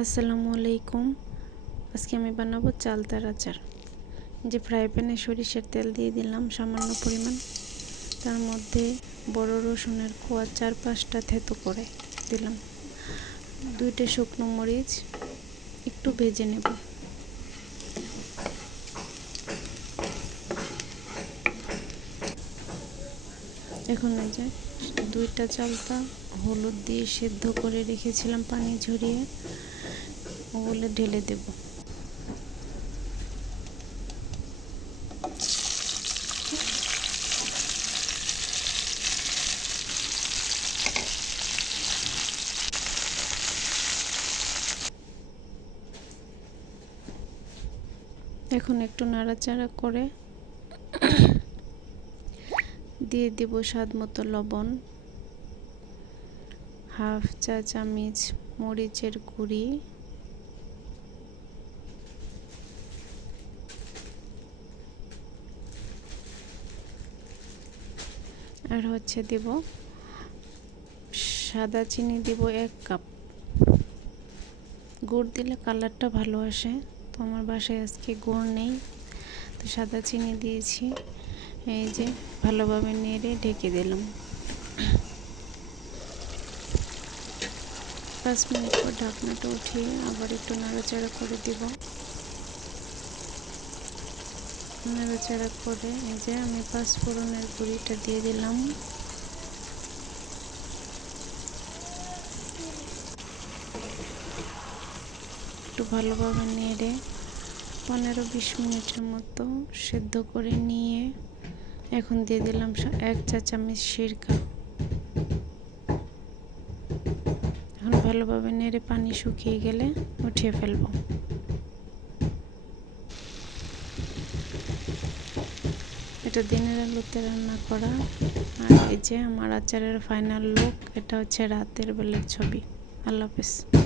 আসসালামু আলাইকুম। আজকে আমি বানাবো চালতার আচার। যে ফ্রাই প্যানে সরিষার তেল দিয়ে দিলাম সামান্য পরিমাণ। তার মধ্যে বড় রসুনের খোয়া চার পাঁচটা থেতো করে দিলাম। দুইটা শুকনো মরিচ একটু ভেজে নেব। এখন এই যে দুইটা চালতা হলুদ দিয়ে সেদ্ধ করে রেখেছিলাম পানি ঝরিয়ে। ওগুলো ঢেলে দেব। এখন একটু নাড়াচাড়া করে দিয়ে দিব স্বাদ মতো লবণ, হাফ চা চামচ মরিচের গুঁড়ি আর হচ্ছে দিব সাদা চিনি দিব এক কাপ। গুড় দিলে কালারটা ভালো আসে। তো আমার বাসায় আজকে গুড় নেই। তো সাদা চিনি দিয়েছি। এই যে ভালোভাবে নেড়ে ঢেকে দিলাম। পাঁচ মিনিট পর ঢাকনাটা উঠিয়ে আবার একটু নাড়াচাড়া করে দিব। নাড়াচাড়া করে, এই যে আমি পাঁচফোড়নের গুঁড়িটা দিয়ে দিলাম। একটু ভালোভাবে নেড়ে পনেরো বিশ মিনিটের মতো সেদ্ধ করে নিয়ে এখন দিয়ে দিলাম এক চা চামচ সিরকা। এখন ভালোভাবে নেড়ে পানি শুকিয়ে গেলে উঠিয়ে ফেলব। এটা দিনের আলোতে রান্না করা। আর এই যে আমার আচারের ফাইনাল লুক এটা হচ্ছে রাতের বেলার ছবি। আল্লাহ হাফিজ।